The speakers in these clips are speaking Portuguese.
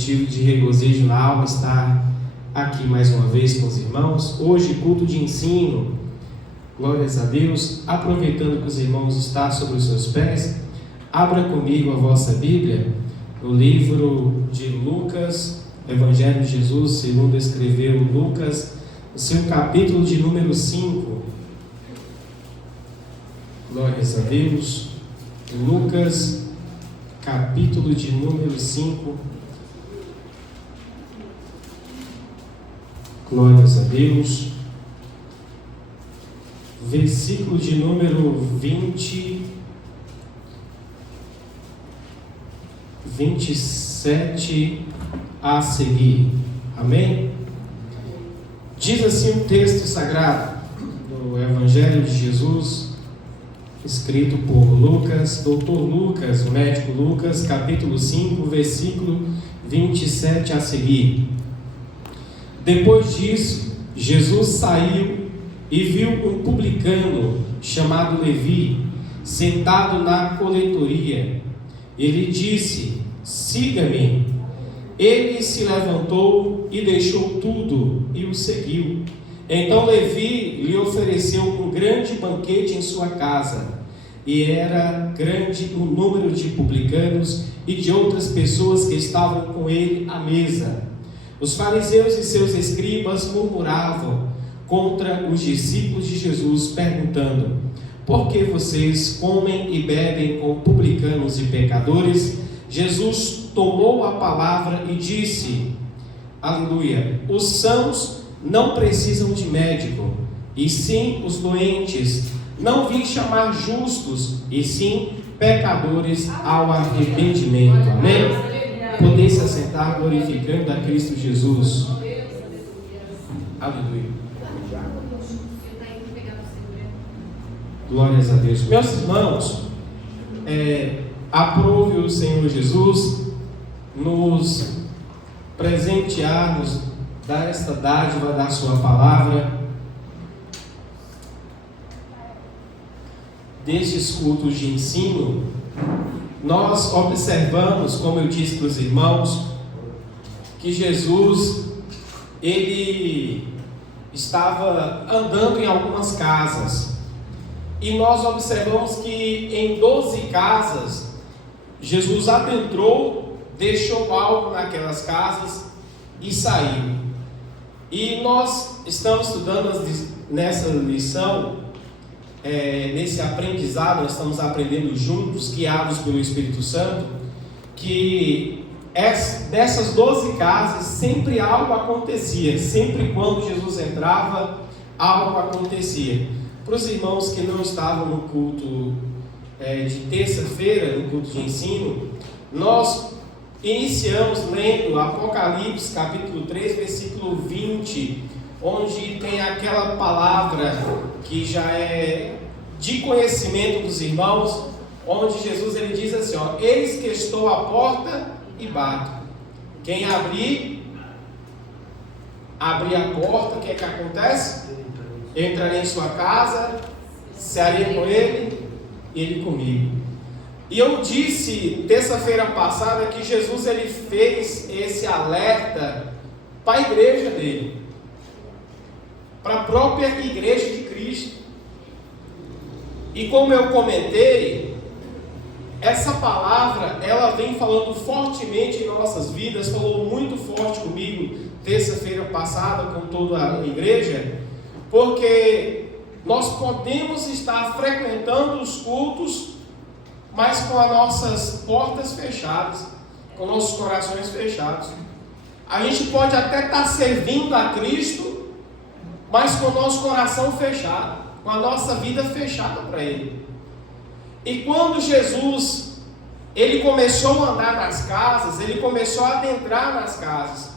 Motivo de regozijo na alma estar aqui mais uma vez com os irmãos. Hoje, culto de ensino, glórias a Deus. Aproveitando que os irmãos estão sobre os seus pés, abra comigo a vossa Bíblia no livro de Lucas, Evangelho de Jesus, segundo escreveu Lucas, no seu capítulo de número 5. Glórias a Deus. Lucas, capítulo de número 5. Glórias a Deus. Versículo de número 27 a seguir. Amém? Diz assim o texto sagrado do Evangelho de Jesus, escrito por Lucas, doutor Lucas, o médico Lucas, capítulo 5, versículo 27 a seguir. Depois disso, Jesus saiu e viu um publicano chamado Levi sentado na coletoria. Ele disse: siga-me. Ele se levantou e deixou tudo e o seguiu. Então Levi lhe ofereceu um grande banquete em sua casa, e era grande o número de publicanos e de outras pessoas que estavam com ele à mesa. Os fariseus e seus escribas murmuravam contra os discípulos de Jesus, perguntando: por que vocês comem e bebem com publicanos e pecadores? Jesus tomou a palavra e disse: aleluia, os sãos não precisam de médico, e sim os doentes. Não vim chamar justos, e sim pecadores ao arrependimento. Amém? Poder se assentar glorificando a Cristo Jesus. Aleluia. Glórias a Deus. Meus irmãos, aprove o Senhor Jesus nos presentear-nos desta dádiva da sua palavra, destes cultos de ensino. Nós observamos, como eu disse para os irmãos, que Jesus, ele estava andando em algumas casas, e nós observamos que em 12 casas, Jesus adentrou, deixou algo naquelas casas e saiu. E nós estamos estudando nessa lição, nesse aprendizado, nós estamos aprendendo juntos, guiados pelo Espírito Santo, que dessas 12 casas sempre algo acontecia. Sempre quando Jesus entrava, algo acontecia. Para os irmãos que não estavam no culto de terça-feira, no culto de ensino, nós iniciamos lendo Apocalipse capítulo 3, versículo 20, onde tem aquela palavra que já é de conhecimento dos irmãos, onde Jesus ele diz assim: eis que estou à porta e bato. Quem abrir a porta, o que é que acontece? Eu entrarei em sua casa, cearei com ele e ele comigo. E eu disse terça-feira passada que Jesus ele fez esse alerta para a igreja dele, para a própria igreja de Cristo. E como eu comentei, essa palavra ela vem falando fortemente em nossas vidas, falou muito forte comigo terça-feira passada com toda a igreja, porque nós podemos estar frequentando os cultos, mas com as nossas portas fechadas, com nossos corações fechados. A gente pode até estar servindo a Cristo, mas com o nosso coração fechado, com a nossa vida fechada para Ele. E quando Jesus, Ele começou a andar nas casas, Ele começou a adentrar nas casas,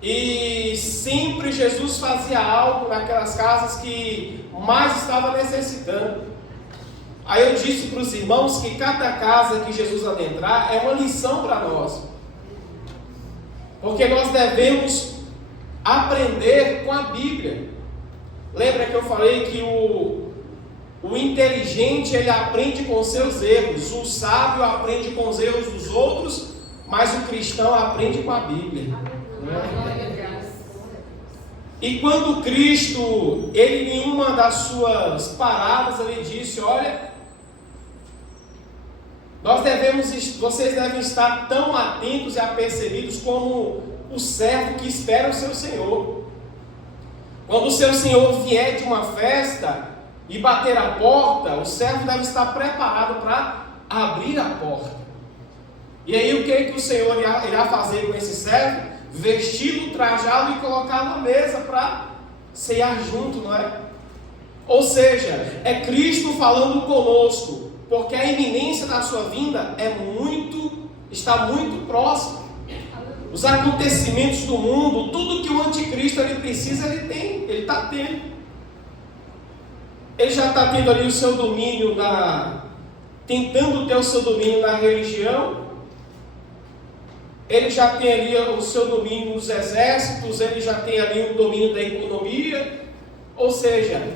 e sempre Jesus fazia algo naquelas casas que mais estava necessitando. Aí eu disse para os irmãos que cada casa que Jesus adentrar é uma lição para nós, porque nós devemos aprender com a Bíblia. Lembra que eu falei que o inteligente ele aprende com seus erros, o sábio aprende com os erros dos outros mas o cristão aprende com a Bíblia. E quando Cristo, ele em uma das suas parábolas, ele disse: olha, vocês devem estar tão atentos e apercebidos como o servo que espera o seu Senhor. Quando o seu Senhor vier de uma festa e bater a porta, o servo deve estar preparado para abrir a porta. E aí o que o Senhor irá fazer com esse servo? Vesti-lo, trajá-lo e colocá-lo na mesa para ceiar junto, não é? Ou seja, é Cristo falando conosco, porque a iminência da sua vinda está muito próxima. Os acontecimentos do mundo, tudo que o anticristo ele precisa, ele está tendo. Ele já está tendo ali o seu domínio tentando ter o seu domínio na religião. Ele já tem ali o seu domínio nos exércitos, ele já tem ali o domínio da economia. Ou seja,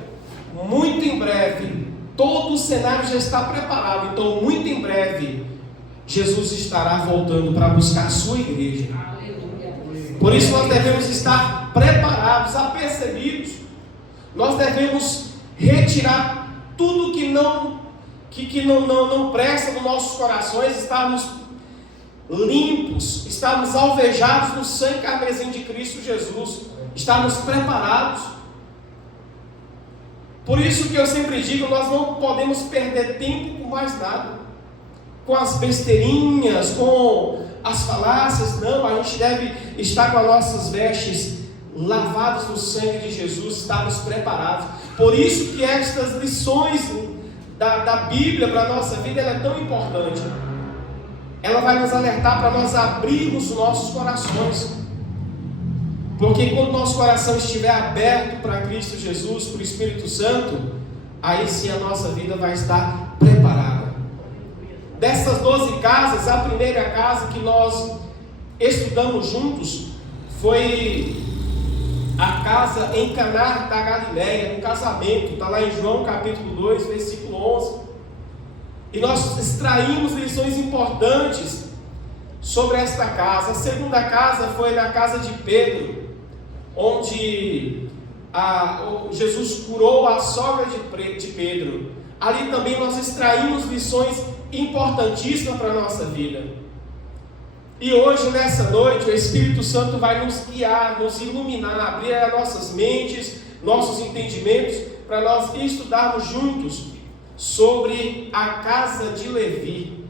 muito em breve, todo o cenário já está preparado. Então, muito em breve, Jesus estará voltando para buscar a sua igreja. Por isso nós devemos estar preparados, apercebidos. Nós devemos retirar tudo que não presta nos nossos corações, estarmos limpos, estarmos alvejados no sangue carmesim de Cristo Jesus, estarmos preparados. Por isso que eu sempre digo, nós não podemos perder tempo com mais nada, com as besteirinhas, com as falácias. Não, a gente deve estar com as nossas vestes lavadas no sangue de Jesus, estarmos preparados. Por isso que estas lições da Bíblia para a nossa vida, ela é tão importante. Ela vai nos alertar para nós abrirmos os nossos corações. Porque quando o nosso coração estiver aberto para Cristo Jesus, para o Espírito Santo, aí sim a nossa vida vai estar preparada. Dessas 12 casas, a primeira casa que nós estudamos juntos foi a casa em Caná da Galileia, no casamento. Está lá em João capítulo 2, versículo 11. E nós extraímos lições importantes sobre esta casa. A segunda casa foi na casa de Pedro, onde Jesus curou a sogra de Pedro. Ali também nós extraímos lições importantíssimas para a nossa vida. E hoje, nessa noite, o Espírito Santo vai nos guiar, nos iluminar, abrir as nossas mentes, nossos entendimentos, para nós estudarmos juntos sobre a casa de Levi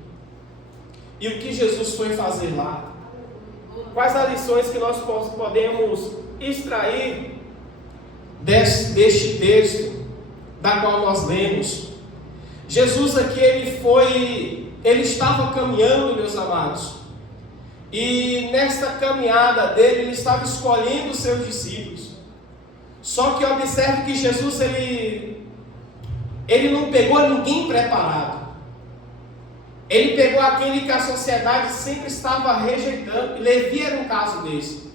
e o que Jesus foi fazer lá. Quais as lições que nós podemos extrair deste texto da qual nós lemos? Jesus aqui, ele estava caminhando, meus amados, e nesta caminhada dele, ele estava escolhendo os seus discípulos. Só que observe que Jesus, ele não pegou ninguém preparado. Ele pegou aquele que a sociedade sempre estava rejeitando. Levi era um caso desse.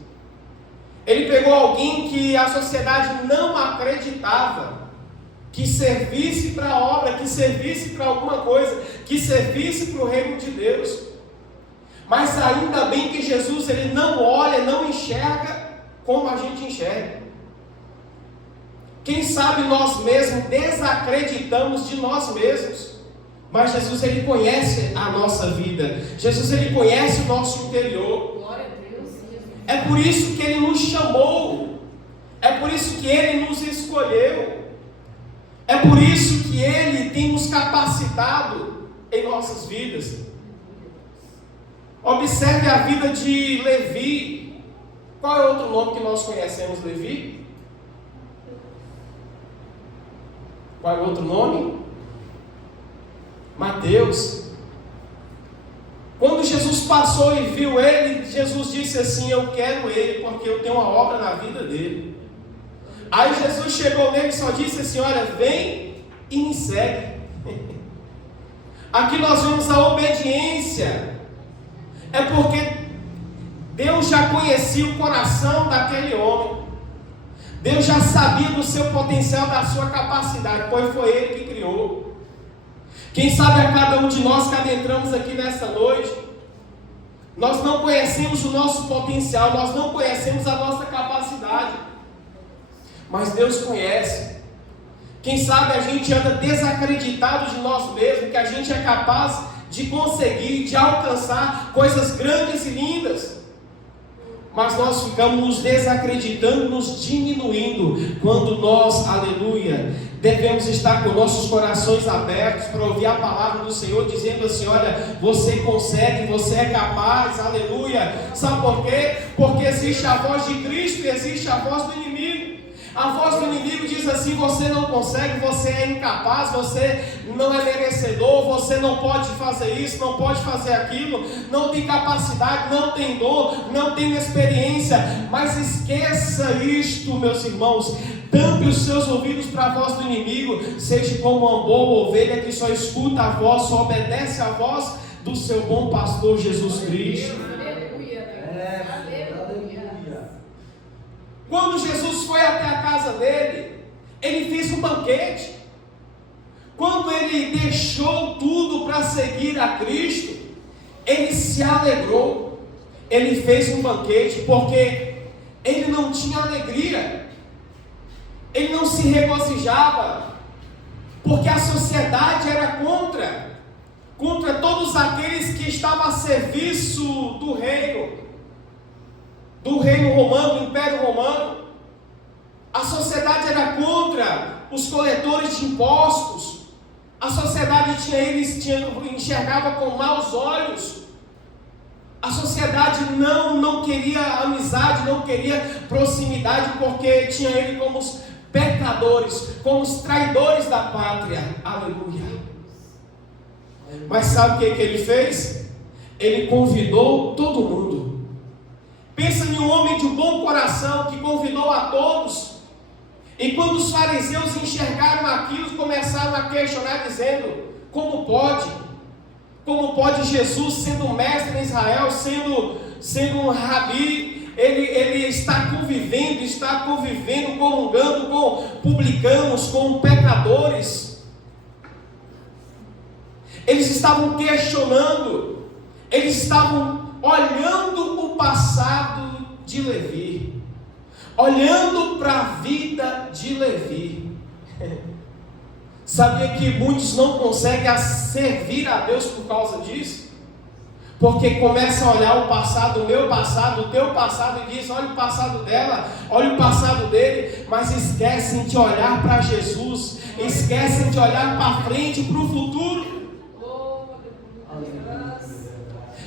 Ele pegou alguém que a sociedade não acreditava que servisse para a obra, que servisse para alguma coisa, que servisse para o reino de Deus. Mas ainda bem que Jesus, ele não olha, não enxerga como a gente enxerga. Quem sabe nós mesmos desacreditamos de nós mesmos, mas Jesus, ele conhece a nossa vida. Jesus, ele conhece o nosso interior. Glória a Deus. É por isso que ele nos chamou, é por isso que ele nos escolheu, é por isso que ele tem nos capacitado em nossas vidas. Observe a vida de Levi. Qual é outro nome que nós conhecemos, Levi? Qual é o outro nome? Mateus. Quando Jesus passou e viu ele, Jesus disse assim: eu quero ele, porque eu tenho uma obra na vida dele. Aí Jesus chegou nele e só disse assim: olha, vem e me segue. Aqui nós vemos a obediência. É porque Deus já conhecia o coração daquele homem. Deus já sabia do seu potencial, da sua capacidade, pois foi ele que criou. Quem sabe a cada um de nós que adentramos aqui nessa noite, Nós não conhecemos o nosso potencial, nós não conhecemos a nossa capacidade. Mas Deus conhece. Quem sabe a gente anda desacreditado de nós mesmos, que a gente é capaz de conseguir, de alcançar coisas grandes e lindas. Mas nós ficamos nos desacreditando, nos diminuindo, quando nós, aleluia, devemos estar com nossos corações abertos para ouvir a palavra do Senhor, dizendo assim: olha, você consegue, você é capaz, aleluia. Sabe por quê? Porque existe a voz de Cristo e existe a voz do inimigo. A voz do inimigo diz assim: você não consegue, você é incapaz, você não é merecedor, você não pode fazer isso, não pode fazer aquilo, não tem capacidade, não tem dom, não tem experiência. Mas esqueça isto, meus irmãos. Tampe os seus ouvidos para a voz do inimigo. Seja como uma boa ovelha que só escuta a voz, só obedece a voz do seu bom pastor Jesus Cristo. Quando Jesus foi até a casa dele, ele fez um banquete. Quando ele deixou tudo para seguir a Cristo, ele se alegrou. Ele fez um banquete porque ele não tinha alegria. Ele não se regozijava, porque a sociedade era contra todos aqueles que estavam a serviço do reino romano, do Império Romano. A sociedade era contra os coletores de impostos. A sociedade enxergava com maus olhos. A sociedade não queria amizade, não queria proximidade, porque tinha ele como os pecadores, como os traidores da pátria. Aleluia. Mas sabe o que ele fez? Ele convidou todo mundo. Pensa em um homem de um bom coração que convidou a todos. E quando os fariseus enxergaram aquilo, começaram a questionar, dizendo: como pode? Como pode Jesus, sendo mestre em Israel, sendo um rabi, ele está convivendo, comungando com publicanos, com pecadores? Eles estavam questionando, eles estavam olhando o passado de Levi, olhando para a vida de Levi. Sabia que muitos não conseguem servir a Deus por causa disso? Porque começa a olhar o passado, o meu passado, o teu passado, e diz: olha o passado dela, olha o passado dele, mas esquecem de olhar para Jesus, esquecem de olhar para frente, para o futuro.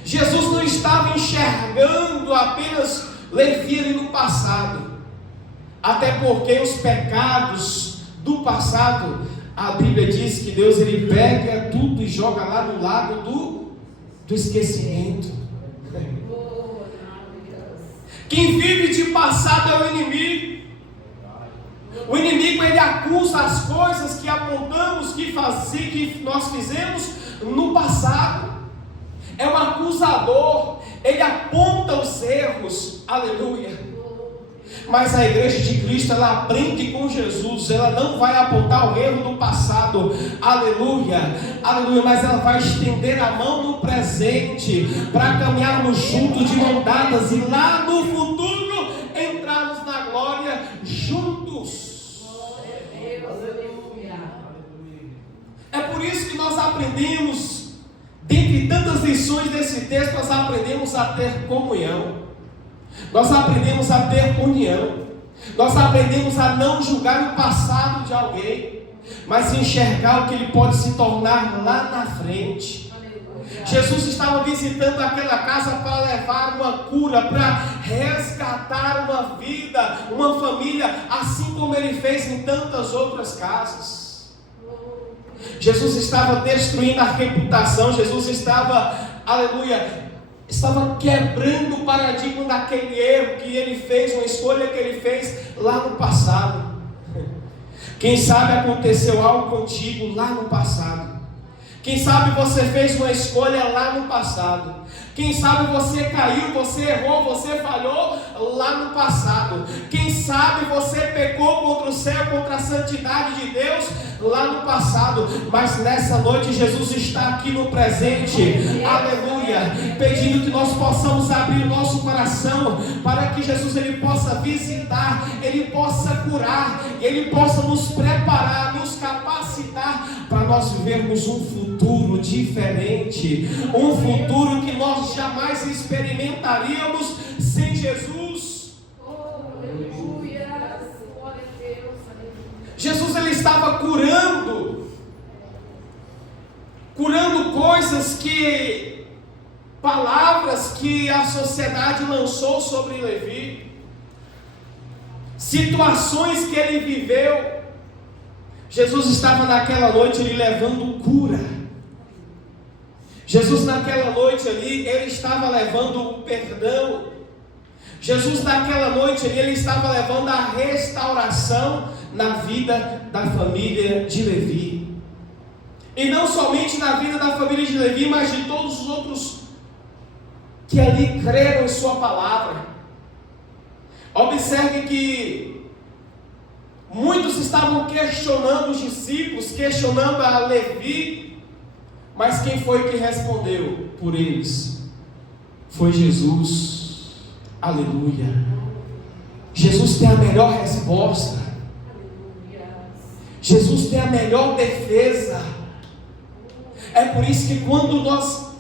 Jesus não estava enxergando apenas Levi ali no passado, até porque os pecados do passado, a Bíblia diz que Deus ele pega tudo e joga lá no lago do esquecimento. Quem vive de passado é o inimigo. O inimigo ele acusa as coisas que apontamos que nós fizemos no passado. É um acusador, ele aponta os erros, aleluia. Mas a igreja de Cristo, ela aprende com Jesus, ela não vai apontar o erro do passado, aleluia, aleluia, mas ela vai estender a mão no presente, para caminharmos juntos de mão dadas, e lá no futuro, entrarmos na glória juntos. É por isso que nós aprendemos, dentre tantas lições desse texto, nós aprendemos a ter comunhão, nós aprendemos a ter união, nós aprendemos a não julgar o passado de alguém, mas enxergar o que ele pode se tornar lá na frente. Jesus estava visitando aquela casa para levar uma cura, para resgatar uma vida, uma família, assim como ele fez em tantas outras casas. Jesus estava destruindo a reputação, Jesus estava, aleluia, estava quebrando o paradigma daquele erro que ele fez, uma escolha que ele fez lá no passado. Quem sabe aconteceu algo contigo lá no passado. Quem sabe você fez uma escolha lá no passado. Quem sabe você caiu, você errou, você falhou lá no passado. Quem sabe você pecou contra o céu, contra a santidade de Deus lá no passado. Mas nessa noite Jesus está aqui no presente, aleluia, pedindo que nós possamos abrir o nosso coração para que Jesus ele possa visitar, ele possa curar, ele possa nos preparar, nos capacitar para nós vivermos um futuro diferente, um futuro que nós jamais experimentaríamos sem Jesus. Jesus ele estava curando coisas que, palavras que a sociedade lançou sobre Levi, situações que ele viveu. Jesus estava naquela noite ali levando cura. Jesus naquela noite ali, ele estava levando perdão. Jesus naquela noite ali, ele estava levando a restauração na vida da família de Levi. E não somente na vida da família de Levi, mas de todos os outros que ali creram em sua palavra. Observe que muitos estavam questionando os discípulos, questionando a Levi, mas quem foi que respondeu por eles? Foi Jesus. Aleluia. Jesus tem a melhor resposta. Jesus tem a melhor defesa. É por isso que quando nós...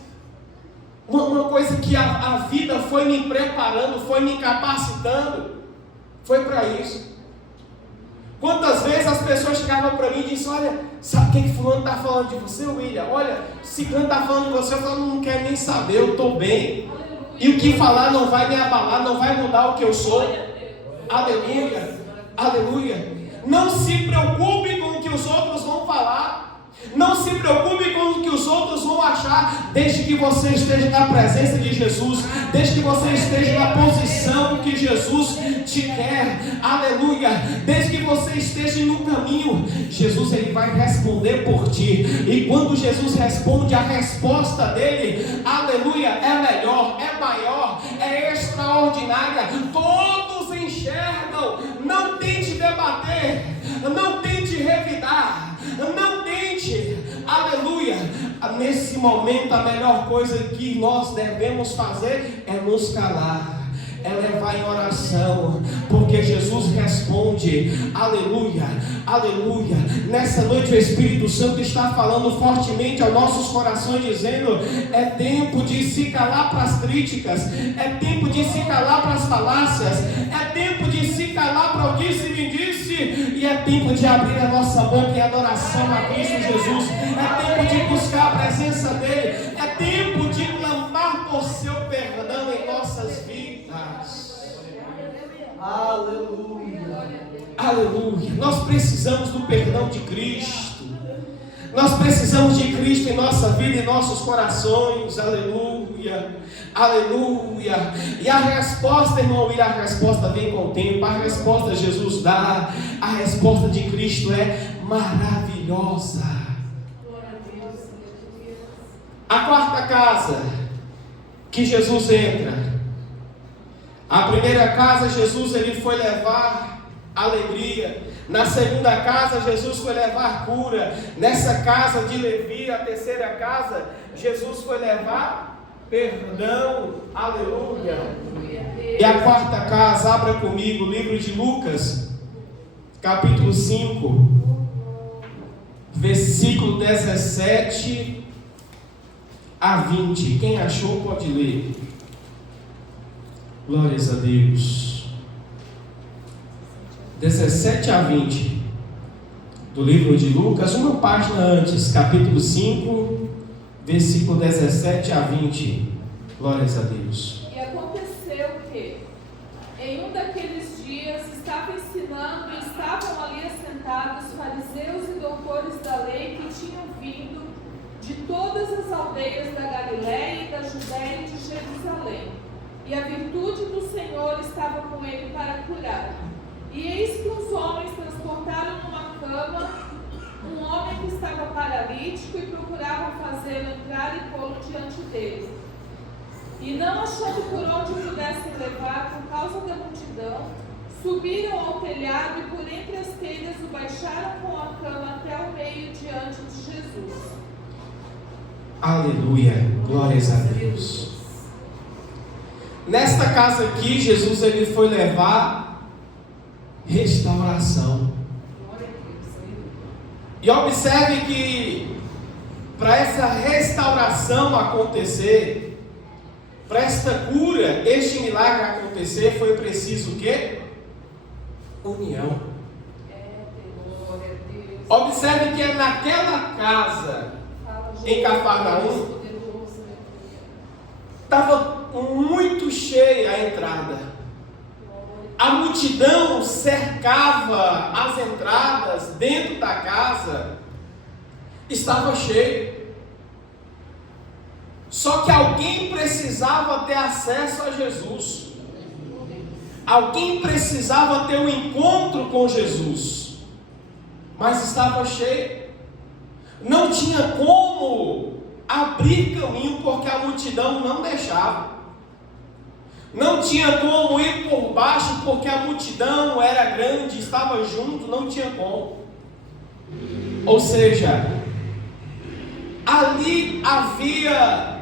Uma coisa que a vida foi me preparando, foi me capacitando, foi para isso. Quantas vezes as pessoas chegavam para mim e diziam: olha, sabe o que fulano está falando de você, William? Olha, ciclano está falando de você. Eu falo: não quero nem saber, eu estou bem. E o que falar não vai me abalar, não vai mudar o que eu sou. Aleluia, aleluia. Não se preocupe com o que os outros vão falar. Não se preocupe com o que os outros vão achar, desde que você esteja na presença de Jesus, desde que você esteja na posição que Jesus te quer, aleluia, desde que você esteja no caminho, Jesus ele vai responder por ti, e quando Jesus responde, a resposta dele, aleluia, é melhor, é maior, é extraordinária, todos enxergam. Não tente debater, não tente revidar, não tente, aleluia. Nesse momento a melhor coisa que nós devemos fazer é nos calar, é levar em oração, porque Jesus responde, aleluia, aleluia. Nessa noite o Espírito Santo está falando fortemente aos nossos corações, dizendo: é tempo de se calar para as críticas, é tempo de se calar para as falácias, é tempo de se calar para o disse-me-disse, e é tempo de abrir a nossa boca em adoração a Cristo Jesus, é tempo de buscar a presença dele, é tempo de clamar por seu perdão em nossas vidas. Aleluia, aleluia. Nós precisamos do perdão de Cristo, nós precisamos de Cristo em nossa vida, em nossos corações. Aleluia, aleluia. E a resposta, irmão, e a resposta vem com o tempo. A resposta Jesus dá, a resposta de Cristo é maravilhosa. A quarta casa que Jesus entra, a primeira casa, Jesus ele foi levar alegria. Na segunda casa, Jesus foi levar cura. Nessa casa de Levi, a terceira casa, Jesus foi levar perdão. Aleluia. E a quarta casa, abra comigo o livro de Lucas, capítulo 5, versículo 17 a 20. Quem achou pode ler. Glórias a Deus. 17 a 20 do livro de Lucas, uma página antes, capítulo 5, versículo 17 a 20. Glórias a Deus. E aconteceu que, em um daqueles dias, estava ensinando e estavam ali assentados fariseus e doutores da lei que tinham vindo de todas as aldeias da Galiléia e da Judéia e de Jerusalém. E a virtude do Senhor estava com ele para curar. E eis que os homens transportaram numa cama um homem que estava paralítico e procuravam fazê-lo entrar e pô-lo diante deles. E não achando por onde pudessem levar por causa da multidão, subiram ao telhado e por entre as telhas o baixaram com a cama até o meio diante de Jesus. Aleluia, glórias a Deus. Nesta casa aqui, Jesus ele foi levar restauração. E observe que para essa restauração acontecer, para esta cura, este milagre acontecer, foi preciso o quê? União. Observe que é naquela casa, em Cafarnaum, estava muito cheia a entrada. A multidão cercava as entradas dentro da casa, estava cheio. Só que alguém precisava ter acesso a Jesus. Alguém precisava ter um encontro com Jesus. Mas estava cheio. Não tinha como abrir caminho porque a multidão não deixava. Não tinha como ir por baixo porque a multidão era grande, estava junto, não tinha como. Ou seja, ali havia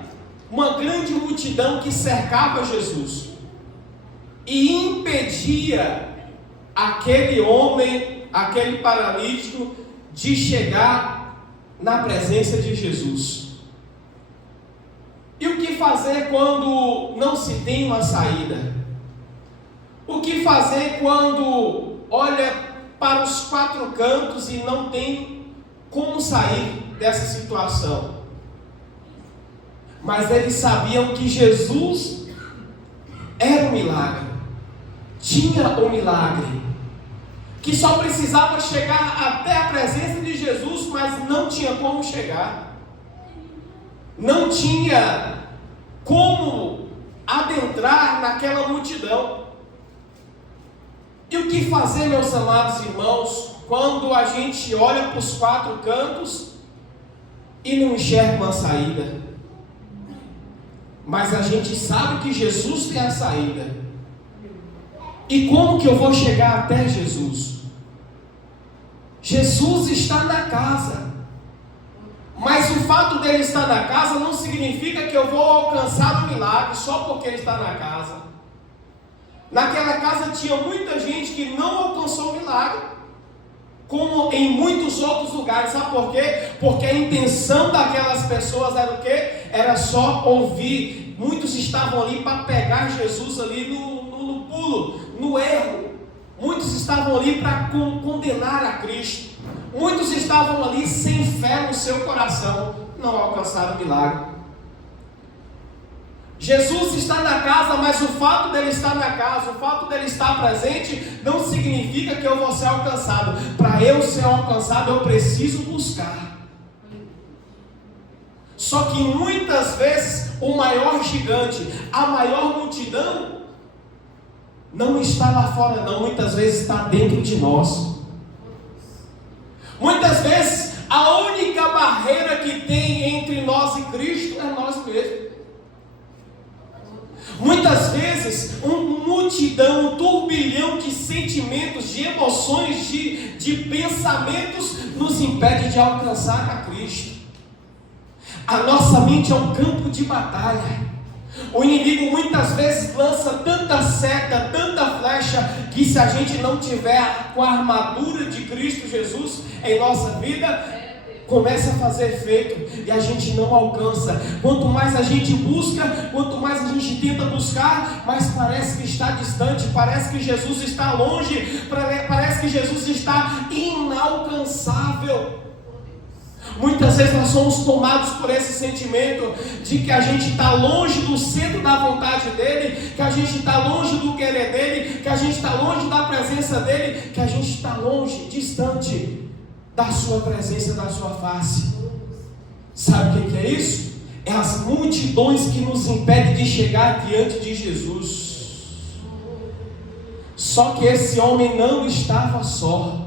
uma grande multidão que cercava Jesus e impedia aquele homem, aquele paralítico, de chegar na presença de Jesus. E o que fazer quando não se tem uma saída? O que fazer quando olha para os quatro cantos e não tem como sair dessa situação? Mas eles sabiam que Jesus era um milagre, tinha um milagre, que só precisava chegar até a presença de Jesus, mas não tinha como chegar, não tinha como adentrar naquela multidão. E o que fazer, meus amados irmãos, quando a gente olha para os quatro cantos e não enxerga uma saída? Mas a gente sabe que Jesus tem a saída. E como que eu vou chegar até Jesus? Jesus está na casa. Mas o fato dele estar na casa não significa que eu vou alcançar o milagre só porque ele está na casa. Naquela casa tinha muita gente que não alcançou o milagre, como em muitos outros lugares. Sabe por quê? Porque a intenção daquelas pessoas era o quê? Era só ouvir. Muitos estavam ali para pegar Jesus ali no pulo, no erro. Muitos estavam ali para condenar a Cristo. Muitos estavam ali sem fé no seu coração, não alcançaram o milagre. Jesus está na casa, mas o fato dele estar na casa, o fato dele estar presente, não significa que eu vou ser alcançado. Para eu ser alcançado, eu preciso buscar. Só que muitas vezes, o maior gigante, a maior multidão, não está lá fora não, muitas vezes está dentro de nós. Muitas vezes, a única barreira que tem entre nós e Cristo é nós mesmos. Muitas vezes, uma multidão, um turbilhão de sentimentos, de emoções, de pensamentos, nos impede de alcançar a Cristo. A nossa mente é um campo de batalha. O inimigo muitas vezes lança tanta seta, tanta flecha, que se a gente não tiver com a armadura de Cristo Jesus em nossa vida, começa a fazer efeito e a gente não alcança. Quanto mais a gente busca, quanto mais a gente tenta buscar, mais parece que está distante, parece que Jesus está longe, parece que Jesus está inalcançável. Muitas vezes nós somos tomados por esse sentimento de que a gente está longe do centro da vontade dele, que a gente está longe do querer dele, que a gente está longe da presença dele, que a gente está longe, distante da sua presença, da sua face. Sabe o que é isso? É as multidões que nos impedem de chegar diante de Jesus. Só que esse homem não estava só.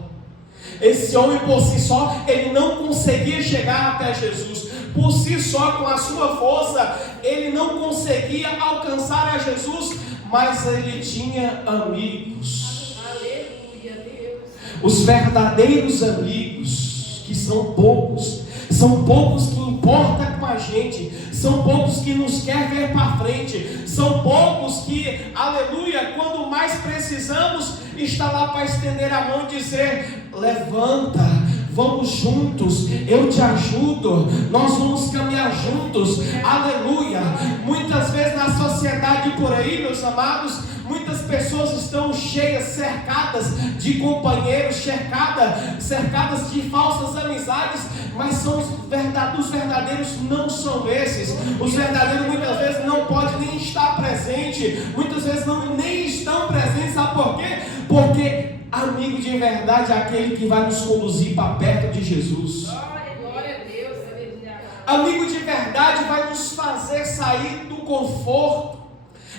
Esse homem por si só, ele não conseguia chegar até Jesus, por si só, com a sua força, ele não conseguia alcançar a Jesus, mas ele tinha amigos. Aleluia, Deus. Os verdadeiros amigos, que são poucos que importam com a gente, são poucos que nos querem ver para frente, são poucos que, aleluia, quando mais precisamos, está lá para estender a mão e dizer: levanta, vamos juntos, eu te ajudo, nós vamos caminhar juntos, aleluia. Muitas vezes na sociedade por aí, meus amados, muitas pessoas estão cheias, cercadas de companheiros, cercadas de falsas amizades, mas são os verdadeiros não são esses. Os verdadeiros muitas vezes não podem nem estar presentes, muitas vezes nem estão presentes, sabe por quê? Porque amigo de verdade é aquele que vai nos conduzir para perto de Jesus. Glória a Deus. Amigo de verdade vai nos fazer sair do conforto.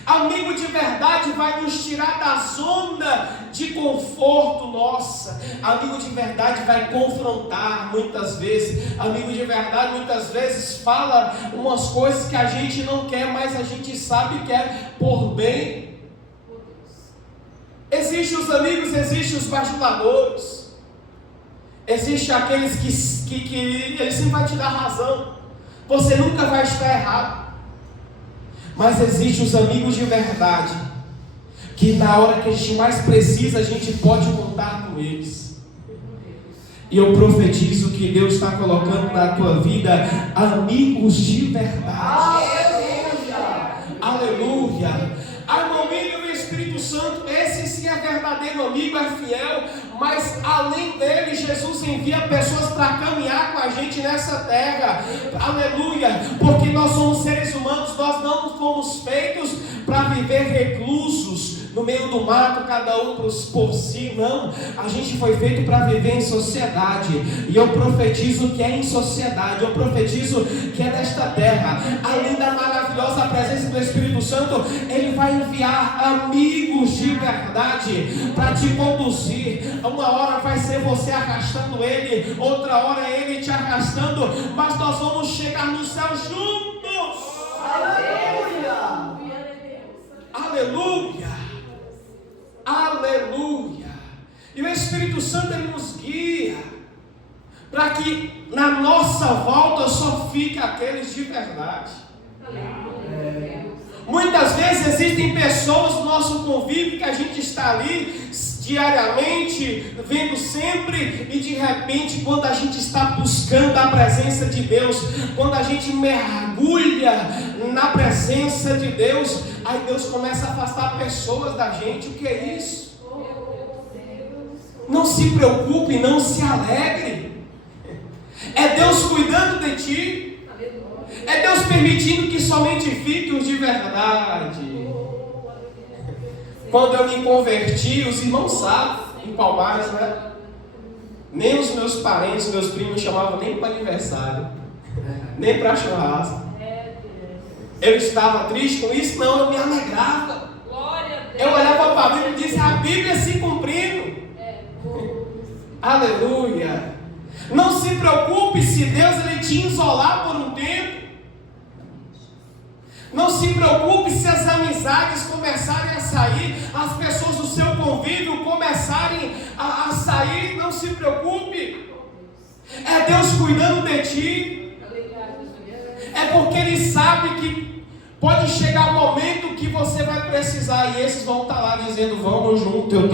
Amigo de verdade vai nos tirar da zona de conforto nossa. Amigo de verdade vai confrontar muitas vezes. Amigo de verdade muitas vezes fala umas coisas que a gente não quer, mas a gente sabe que é por bem. Existem os amigos, existem os bajuladores. Existem aqueles que eles sempre vão te dar razão. Você nunca vai estar errado. Mas existem os amigos de verdade, que na hora que a gente mais precisa, a gente pode contar com eles. E eu profetizo que Deus está colocando na tua vida amigos de verdade. Aleluia. Harmonia do Espírito Santo, esse sim é verdadeiro amigo, é fiel, mas além dele, Jesus envia pessoas para caminhar com a gente nessa terra, aleluia, porque nós somos seres humanos, nós não fomos feitos para viver reclusos no meio do mato, cada um por si, não, a gente foi feito para viver em sociedade, e eu profetizo que é em sociedade, eu profetizo que é nesta terra, além da maravilhosa presença do Espírito Santo, Ele vai enviar amigos de verdade para te conduzir. Uma hora vai ser você arrastando Ele, outra hora é Ele te arrastando, mas nós vamos chegar no céu juntos. Aleluia! Aleluia! Aleluia! E o Espírito Santo Ele nos guia para que na nossa volta só fique aqueles de verdade. Muitas vezes existem pessoas no nosso convívio que a gente está ali diariamente, vendo sempre, e de repente quando a gente está buscando a presença de Deus, quando a gente mergulha na presença de Deus, aí Deus começa a afastar pessoas da gente. O que é isso? Não se preocupe, não se alegre. É Deus cuidando de ti. É Deus permitindo que somente fiquem os de verdade. Quando eu me converti, os irmãos sabem, em Palmares, né? Nem os meus parentes, meus primos chamavam nem para aniversário, nem para churrasco. Eu estava triste com isso? Não, eu me alegrava. Eu olhava para a Bíblia e disse: a Bíblia se cumprindo. Aleluia. Não se preocupe se Deus ele te isolar por um tempo. Não se preocupe se as amizades começarem a sair, as pessoas do seu convívio começarem a sair. Não se preocupe. É Deus cuidando de ti. É porque Ele sabe que pode chegar o momento que você vai precisar, e esses vão estar lá dizendo: vamos junto, eu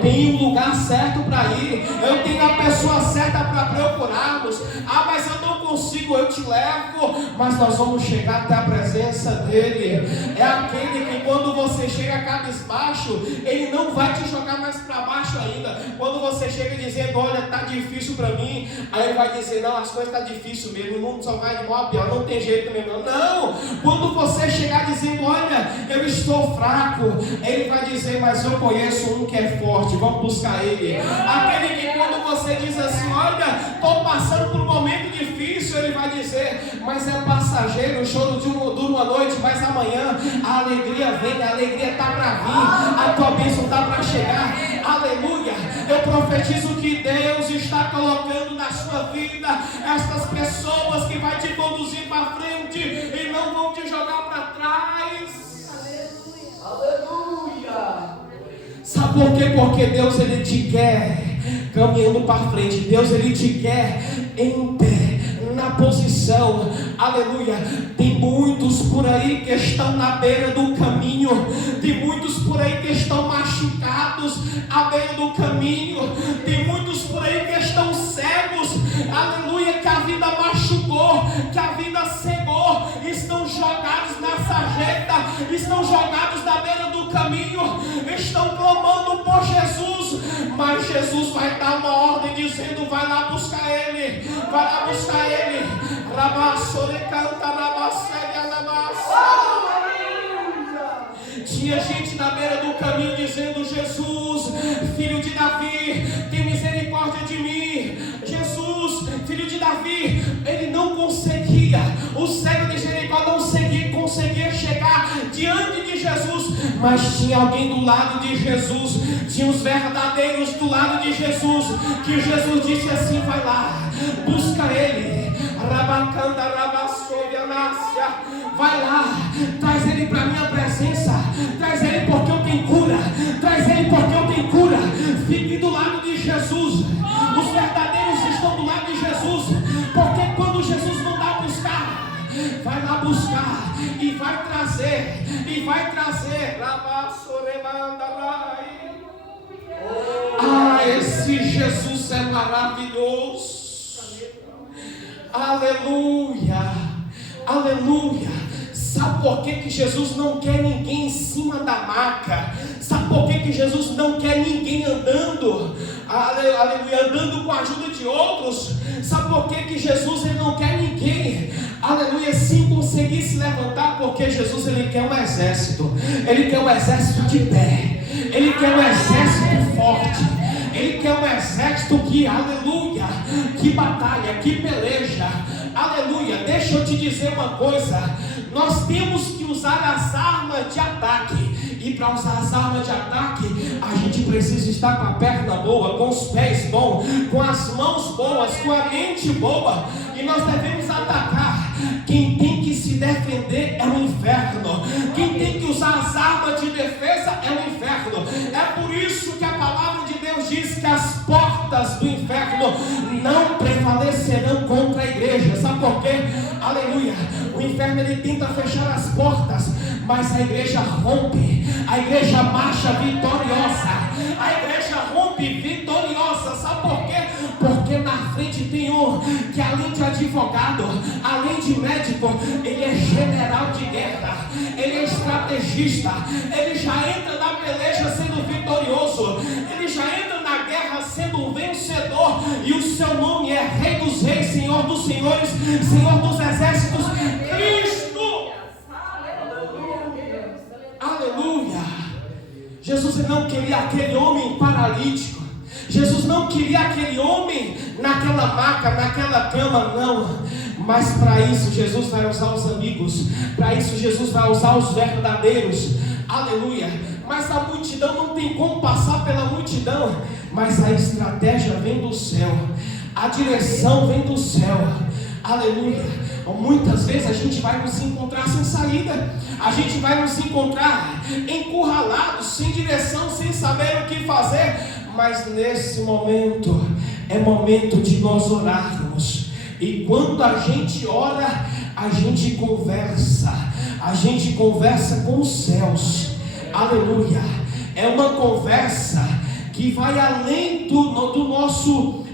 tenho um lugar certo para ir, eu tenho a pessoa certa para procurarmos. Ah, mas eu não consigo, eu te levo. Mas nós vamos chegar até a presença dele. É aquele que quando você chega cabisbaixo, ele não vai te jogar mais para baixo ainda. Quando você chega dizendo: olha, está difícil para mim, aí ele vai dizer: não, as coisas estão difíceis mesmo, o mundo só vai de mal a pior, não tem jeito mesmo. Não, quando você chegar dizendo: olha, eu estou fraco, ele vai dizer: mas eu conheço um que é forte, vamos buscar ele. Aquele que quando você diz assim: olha, estou passando por um momento difícil, ele vai dizer: mas é passageiro, o choro dura uma noite, mas amanhã a alegria vem, a alegria está para vir, a tua bênção está para chegar. aleluia. Eu profetizo que Deus está colocando na sua vida estas pessoas que vai te conduzir para frente e não vão te jogar para trás. Aleluia. Sabe por quê? Porque Deus, Ele te quer caminhando para frente. Deus, Ele te quer em pé, na posição, aleluia. Tem muitos por aí que estão na beira do caminho, tem muitos por aí que estão machucados à beira do caminho, tem muitos por aí que estão cegos, aleluia, que a vida machucou, que a vida cegou, estão jogados na sarjeta, estão jogados na beira do caminho, estão clamando por Jesus, mas Jesus vai dar uma ordem dizendo: vai lá buscar Ele, vai lá buscar Ele. Tinha gente na beira do caminho dizendo: Jesus, filho de Davi, tem misericórdia de mim. Jesus, filho de Davi. Ele não conseguia, o cego de Jericó não conseguia chegar diante de Jesus, mas tinha alguém do lado de Jesus, tinha os verdadeiros do lado de Jesus, que Jesus disse assim: vai lá, busca Ele. Vai lá, traz Ele para a minha presença, traz Ele porque eu tenho cura, traz Ele porque eu tenho cura. Fique do lado de Jesus, os verdadeiros estão do lado de Jesus, porque quando Jesus mandar buscar, vai lá buscar e vai trazer, esse Jesus é maravilhoso. Aleluia, aleluia. Sabe por que Jesus não quer ninguém em cima da maca? Sabe por que Jesus não quer ninguém andando, aleluia, andando com a ajuda de outros? Sabe por que Jesus ele não quer ninguém, aleluia, sem conseguir se levantar? Porque Jesus ele quer um exército, ele quer um exército de pé, ele quer um exército forte. Ele quer um exército que, aleluia, que batalha, que peleja, aleluia. Deixa eu te dizer uma coisa: nós temos que usar as armas de ataque, e para usar as armas de ataque, a gente precisa estar com a perna boa, com os pés bons, com as mãos boas, com a mente boa, e nós devemos atacar. Quem tem que se defender é o inferno, quem tem que usar as armas de defesa é o inferno. É por isso que a palavra de Deus diz que as portas do inferno não prevalecerão contra a igreja. Sabe por quê? Aleluia. O inferno ele tenta fechar as portas, mas a igreja rompe, a igreja marcha vitoriosa, a igreja rompe vitoriosa. Sabe por quê? Porque na frente tem um que, além de advogado, além de médico, ele é general de guerra, ele é estrategista, ele já entra na peleja sendo vitorioso, ele já entra na guerra sendo um vencedor, e o seu nome é Rei dos Reis, Senhor dos Senhores, Senhor dos Exércitos, Cristo. Aleluia. Jesus não queria aquele homem paralítico, Jesus não queria aquele homem naquela maca, naquela cama, não. Mas para isso Jesus vai usar os amigos, para isso Jesus vai usar os verdadeiros, aleluia. Mas a multidão não tem como passar pela multidão, mas a estratégia vem do céu, a direção vem do céu, aleluia. Muitas vezes a gente vai nos encontrar sem saída, a gente vai nos encontrar encurralados, sem direção, sem saber o que fazer, mas nesse momento é momento de nós orarmos. E quando a gente ora, a gente conversa com os céus, aleluia. É uma conversa que vai além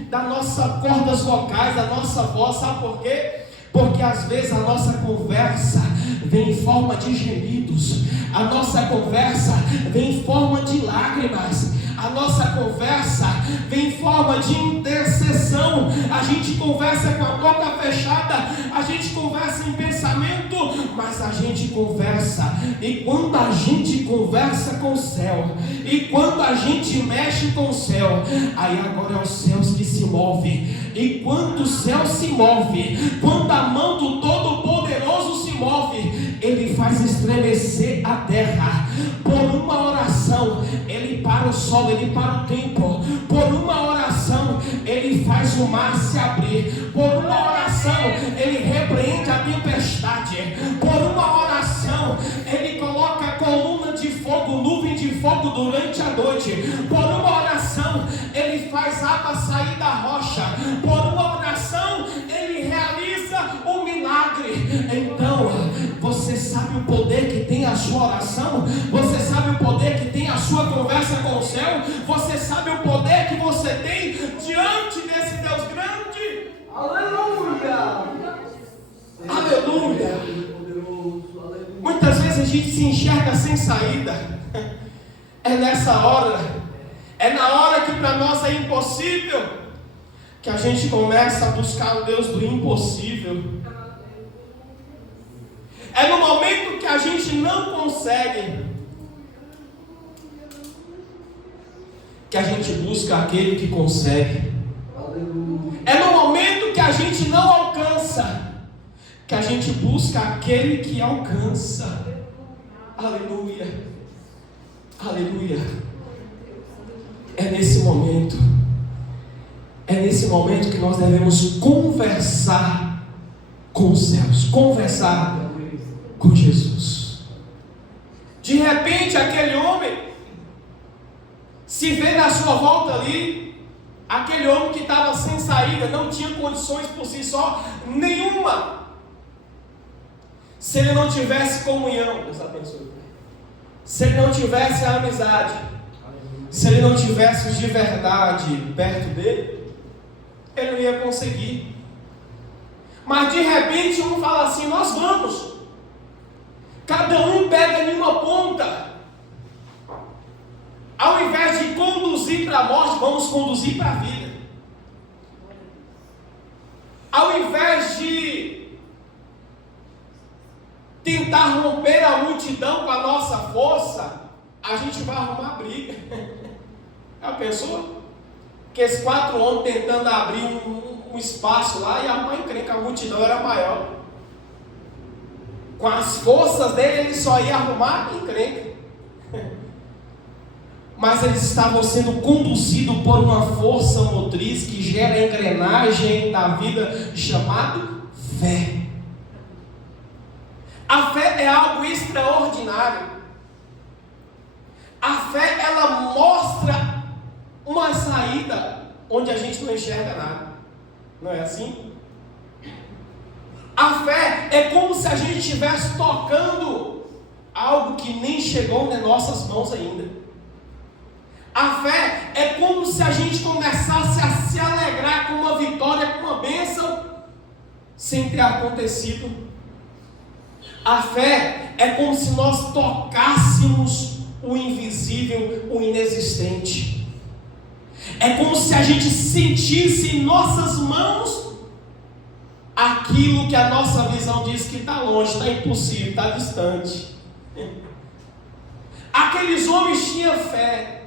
das nossas cordas vocais, da nossa voz. Sabe por quê? Porque às vezes a nossa conversa vem em forma de gemidos, a nossa conversa vem em forma de lágrimas, a nossa conversa vem em forma de intercessão. A gente conversa com a boca fechada, a gente conversa em pensamento, mas a gente conversa. E quando a gente conversa com o céu, e quando a gente mexe com o céu, aí agora é os céus que se movem. E quando o céu se move, quando a mão do Todo-Poderoso se move, Ele faz estremecer a terra. Por uma oração, Ele para o solo, ele para o tempo. Por uma oração, ele faz o mar se abrir. Por uma oração, ele repreende a tempestade. Por uma oração, ele coloca coluna de fogo, nuvem de fogo durante a noite. Por uma oração, ele faz água sair da rocha. Por uma oração, ele realiza o milagre. Então, você sabe o poder que tem a sua oração? Você sabe o poder que tem a sua conversa com o céu? Você sabe o poder que você tem diante desse Deus grande? Aleluia! Aleluia! Muitas vezes a gente se enxerga sem saída. É nessa hora, é na hora que para nós é impossível, que a gente começa a buscar o Deus do impossível. É no momento que a gente não consegue, que a gente busca aquele que consegue. É no momento que a gente não alcança, que a gente busca aquele que alcança. Aleluia. Aleluia. É nesse momento que nós devemos conversar com os céus, conversar com Jesus. De repente aquele homem se vê na sua volta ali, aquele homem que estava sem saída, não tinha condições por si só nenhuma. Se ele não tivesse comunhão, Deus abençoe. Se ele não tivesse a amizade, se ele não tivesse os de verdade perto dele, ele não ia conseguir. Mas de repente um fala assim: nós vamos. Cada um pega em uma ponta. Ao invés de conduzir para a morte, vamos conduzir para a vida. Ao invés de tentar romper a multidão com a nossa força, a gente vai arrumar briga. Já pensou? Que esses 4 homens tentando abrir um espaço lá e arrumar encrenca, a multidão era maior. Com as forças dele, ele só ia arrumar encrenca. Mas eles estavam sendo conduzidos por uma força motriz que gera a engrenagem da vida, chamado fé. A fé é algo extraordinário. A fé, ela mostra uma saída onde a gente não enxerga nada. Não é assim? A fé é como se a gente estivesse tocando algo que nem chegou nas nossas mãos ainda. A fé é como se a gente começasse a se alegrar com uma vitória, com uma bênção, sem ter acontecido. A fé é como se nós tocássemos o invisível, o inexistente. É como se a gente sentisse em nossas mãos aquilo que a nossa visão diz que está longe, está impossível, está distante. Aqueles homens tinham fé.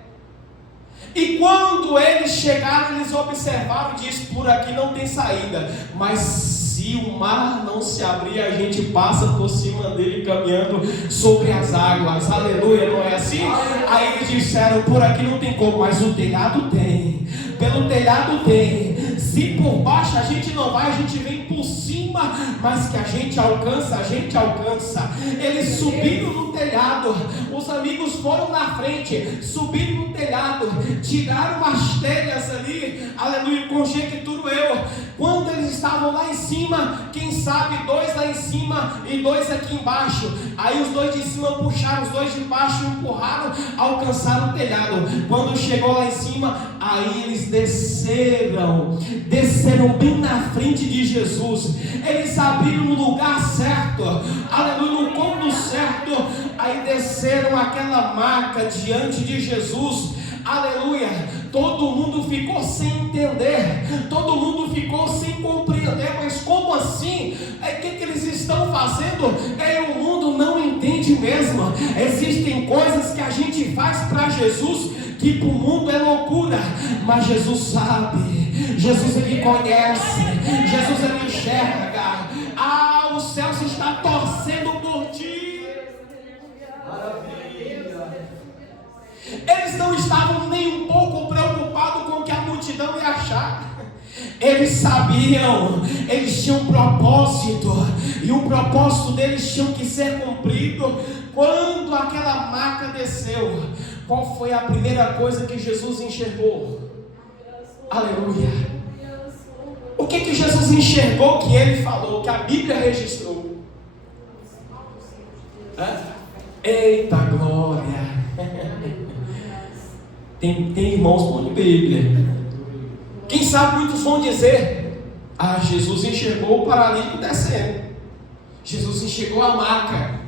E quando eles chegaram, eles observaram e disseram: por aqui não tem saída. Mas se o mar não se abrir, a gente passa por cima dele caminhando sobre as águas. Aleluia, não é assim? Aí eles disseram: por aqui não tem como, mas o telhado tem. Pelo telhado tem. Se por baixo a gente não vai, a gente vem por cima, mas que a gente alcança, a gente alcança. Eles subiram no telhado, os amigos foram na frente, subiram no telhado, tiraram as telhas ali, aleluia, conjecturo eu, quando eles estavam lá em cima, quem sabe 2 lá em cima e 2 aqui embaixo, aí os 2 de cima puxaram, os 2 de baixo empurraram, alcançaram o telhado. Quando chegou lá em cima, aí eles desceram bem na frente de Jesus. Eles abriram no lugar certo, aleluia, no cômodo certo. Aí desceram aquela maca diante de Jesus, aleluia. Todo mundo ficou sem entender, todo mundo ficou sem compreender. Mas como assim? O que eles estão fazendo? O mundo não entende mesmo. Existem coisas que a gente faz para Jesus que para o mundo é loucura, mas Jesus sabe, Jesus ele conhece, Jesus ele enxerga. O céu se está torcendo por ti. Eles não estavam Eles sabiam, eles tinham um propósito, e o propósito deles tinha que ser cumprido. Quando aquela maca desceu, qual foi a primeira coisa que Jesus enxergou? Aleluia! O que Jesus enxergou que ele falou, que a Bíblia registrou? Eita glória! Tem irmãos bons de Bíblia. Quem sabe muitos vão dizer: Jesus enxergou o paralítico descendo, Jesus enxergou a maca,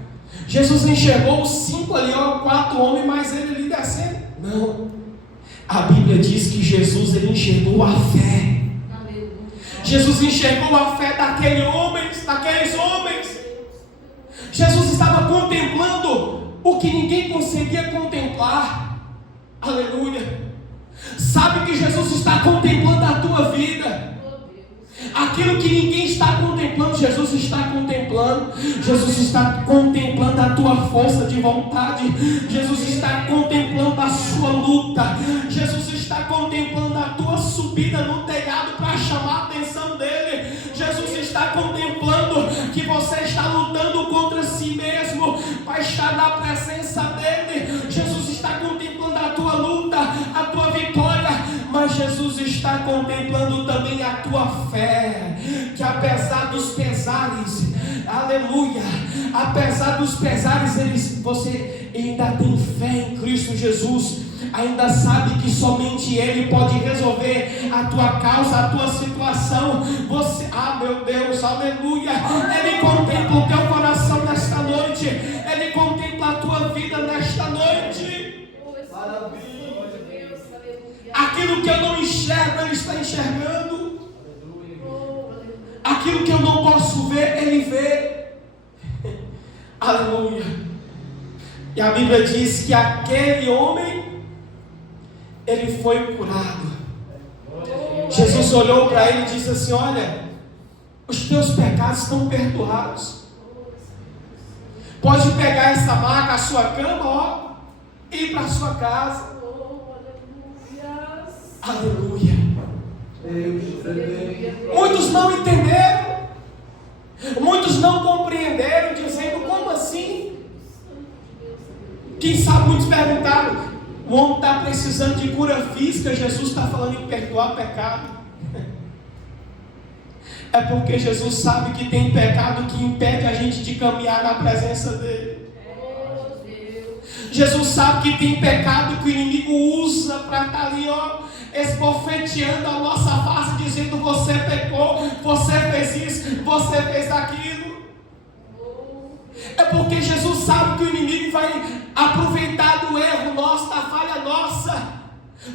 Jesus enxergou os 5 ali, 4 homens, mais ele ali descendo. Não, a Bíblia diz que Jesus, ele enxergou a fé. Jesus enxergou a fé daqueles homens. Jesus estava contemplando o que ninguém conseguia contemplar. Aleluia! Sabe que Jesus está contemplando a tua vida. Aquilo que ninguém está contemplando, Jesus está contemplando. Jesus está contemplando a tua força de vontade. Jesus está contemplando a sua luta. Jesus está contemplando a tua subida no telhado para chamar a atenção dele. Jesus está contemplando que você está lutando contra si mesmo para estar na presença dele. Jesus está contemplando a tua luta, a tua vitória. Mas Jesus está contemplando também a tua fé, que apesar dos pesares, aleluia, apesar dos pesares, você ainda tem fé em Cristo Jesus, ainda sabe que somente Ele pode resolver a tua causa, a tua situação. Você, meu Deus, aleluia, Ele contempla o teu coração nesta noite, Ele contempla a tua vida nesta noite. Maravilha. Aquilo que eu não enxergo, Ele está enxergando. Aquilo que eu não posso ver, Ele vê. Aleluia. E a Bíblia diz que aquele homem, ele foi curado. Jesus olhou para ele e disse assim: olha, os teus pecados estão perdoados. Pode pegar essa maca, a sua cama, e ir para a sua casa. Aleluia. Muitos não entenderam, muitos não compreenderam, dizendo: como assim? Quem sabe muitos perguntaram: o homem está precisando de cura física, Jesus está falando em perdoar pecado. É porque Jesus sabe que tem pecado que impede a gente de caminhar na presença dele. Jesus sabe que tem pecado que o inimigo usa para estar ali, esbofeteando a nossa face, dizendo: você pecou, você fez isso, você fez aquilo. É porque Jesus sabe que o inimigo vai aproveitar do erro nosso, da falha nossa,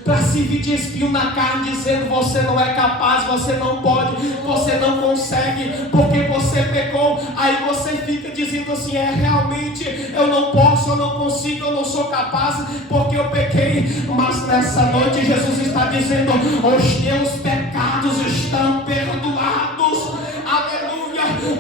para servir de espinho na carne, dizendo: você não é capaz, você não pode, você não consegue, porque você pecou. Aí você fica dizendo assim: realmente eu não posso, eu não consigo, eu não sou capaz, porque eu pequei. Mas nessa noite Jesus está dizendo: os teus pecados estão perdoados. Aleluia.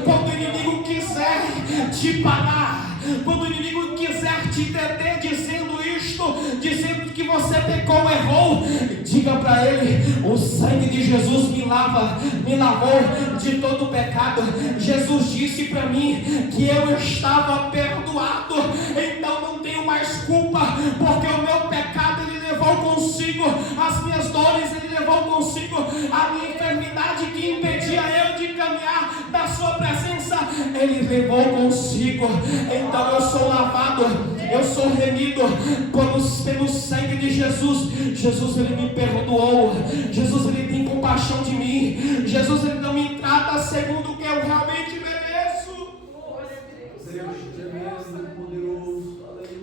Quando o inimigo quiser te parar, quando o inimigo quiser te deter dizendo isto, dizendo que você pecou, errou, diga para ele: o sangue de Jesus me lavou de todo o pecado. Jesus disse para mim que eu estava perdoado, então não tenho mais culpa, porque o meu pecado ele levou consigo, as minhas dores ele levou consigo, a minha enfermidade que impedia eu de caminhar na sua presença, ele levou consigo. Então eu sou lavado, eu sou remido pelo sangue de Jesus. Jesus ele me perdoou, Jesus ele tem compaixão de mim, Jesus ele não me trata segundo o que eu realmente mereço.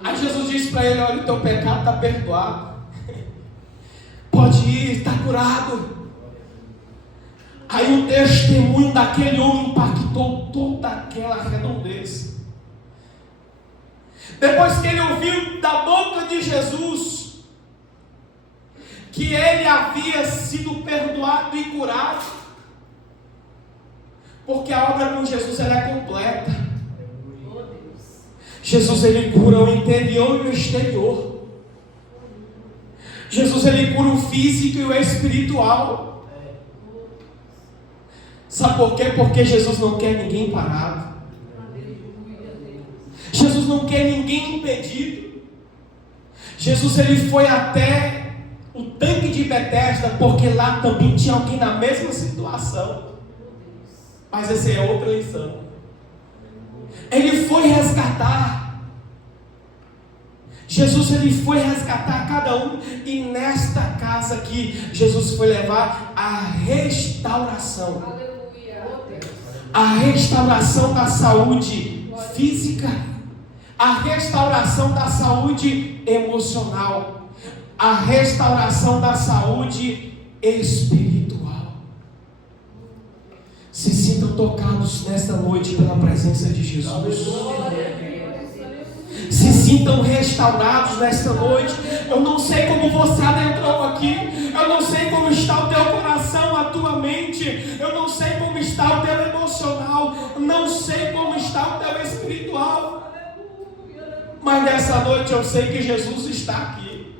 Aí Jesus disse para ele: olha, o teu pecado está perdoado, pode ir, está curado. Aí o testemunho daquele homem impactou toda aquela redondez. Depois que ele ouviu da boca de Jesus que ele havia sido perdoado e curado, porque a obra com Jesus ela é completa. Jesus ele cura o interior e o exterior. Jesus ele cura o físico e o espiritual. Sabe por quê? Porque Jesus não quer ninguém parado. Jesus não quer ninguém impedido. Jesus ele foi até o tanque de Betesda, porque lá também tinha alguém na mesma situação. Mas essa é outra lição. Ele foi resgatar. Jesus ele foi resgatar cada um. E nesta casa aqui, Jesus foi levar a restauração. A restauração da saúde física, a restauração da saúde emocional, a restauração da saúde espiritual. Se sintam tocados nesta noite pela presença de Jesus. Se sintam restaurados nesta noite. Eu não sei como você adentrou aqui. Eu não sei como está o teu coração, a tua mente. Eu não sei como está o teu emocional. Não sei como está o teu espiritual. Mas nessa noite eu sei que Jesus está aqui.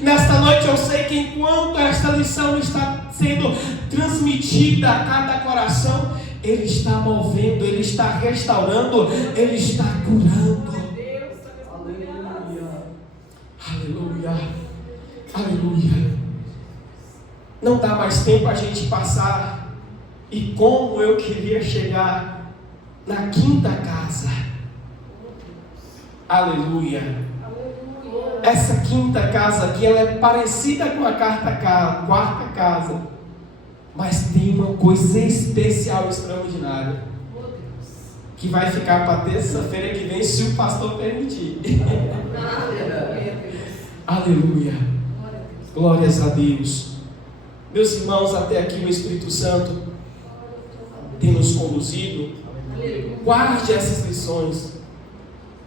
Nesta noite eu sei que enquanto esta lição está sendo transmitida a cada coração, Ele está movendo, Ele está restaurando, Ele está curando. Aleluia. Aleluia. Não dá mais tempo a gente passar. E como eu queria chegar na quinta casa. Aleluia. Essa quinta casa aqui, ela é parecida com a quarta casa, mas tem uma coisa especial, extraordinária, que vai ficar para terça-feira que vem, se o pastor permitir. Aleluia. Glórias a Deus. Meus irmãos, até aqui o Espírito Santo tem nos conduzido. Guarde essas lições.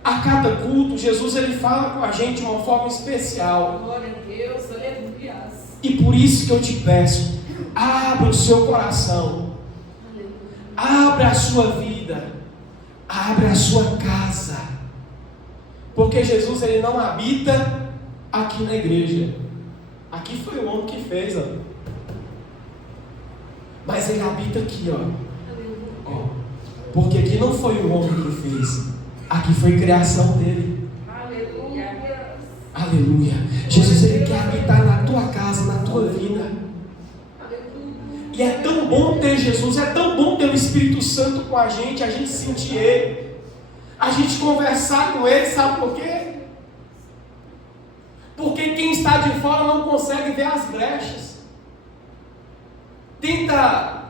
A cada culto, Jesus ele fala com a gente de uma forma especial. Glória a Deus, aleluia. E por isso que eu te peço, abra o seu coração, abra a sua vida, abra a sua casa, porque Jesus ele não habita aqui na igreja. Aqui foi o homem que fez, ó. Mas ele habita aqui, ó. Porque aqui não foi o homem que fez. Aqui foi criação dele. Aleluia. Aleluia. Jesus ele quer habitar na tua casa, na tua vida. E é tão bom ter Jesus, é tão bom ter o Espírito Santo com a gente sentir Ele, a gente conversar com Ele, sabe por quê? Porque quem está de fora não consegue ver as brechas. Tenta,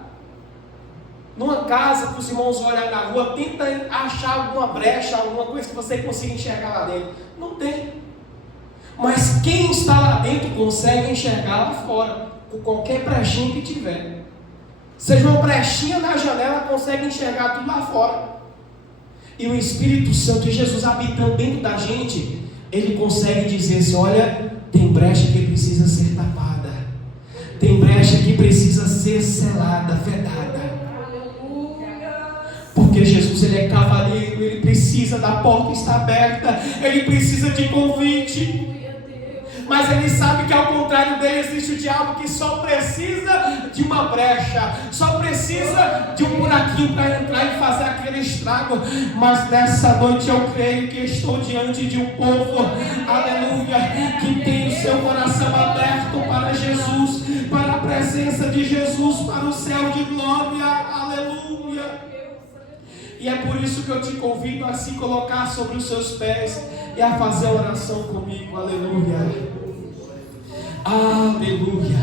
numa casa que os irmãos olham na rua, tenta achar alguma brecha, alguma coisa que você consiga enxergar lá dentro. Não tem. Mas quem está lá dentro consegue enxergar lá fora, com qualquer brechinha que tiver. Seja uma brechinha na janela, consegue enxergar tudo lá fora. E o Espírito Santo e Jesus habitando dentro da gente, Ele consegue dizer assim: olha, tem brecha que precisa ser tapada, tem brecha que precisa ser selada, vedada. Porque Jesus ele é cavaleiro, Ele precisa da porta estar aberta, Ele precisa de convite. Mas Ele sabe que ao contrário dele existe o diabo que só precisa de uma brecha, só precisa de um buraquinho para entrar e fazer aquele estrago. Mas nessa noite eu creio que estou diante de um povo, aleluia, que tem o seu coração aberto para Jesus, para a presença de Jesus, para o céu de glória, aleluia. E é por isso que eu te convido a se colocar sobre os seus pés e a fazer a oração comigo, aleluia. Aleluia.